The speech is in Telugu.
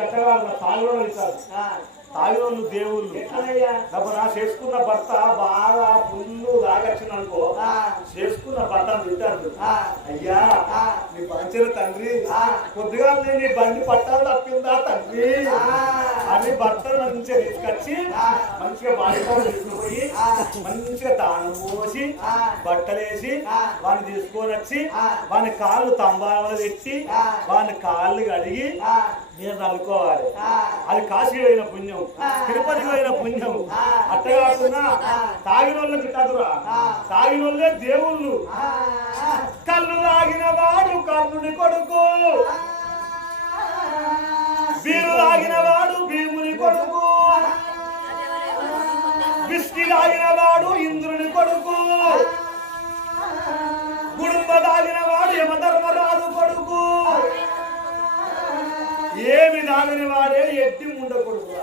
గట్టగా తాగులో ఇస్తారు తాగినోళ్ళు దేవుళ్ళు నా చేసుకున్న భర్త బాగా ఫుల్లు తాగొచ్చిన అనుకో చేసుకున్న భర్త తింటాడు అయ్యా నీ పంచిన తండ్రి కొద్దిగా నీ బండి పట్టాలు తప్పిందా తండ్రి అని భర్త మంచిగా తీసుకొచ్చి మంచిగా బాలికలు తీసుకుపోయి మంచిగా తాను పోసి బట్టలేసి వాడిని తీసుకొని వచ్చి వాని కాళ్ళు తంబాలు పెట్టి వాని కాళ్ళు కడిగి మీరు నలుకోవాలి అది కాశీకి పోయిన పుణ్యం తిరుపతికి పోయిన పుణ్యం అట్ట కాకుండా తాగిన వాళ్ళకి కదురా తాగిన వాళ్ళే దేవుళ్ళు కళ్ళు తాగిన వాడు కర్ణుని కొడుకు వీరు తాగిన వాడు భీముని కొడుకు విష్ణి తాగిన వాడు ఇంద్రుని కొడుకు గుడుంబ తాగిన వాడు యమధర్మరాజు కొడుకు ఏమి తాగిన వాడే ఎట్టి ఉండకూడదు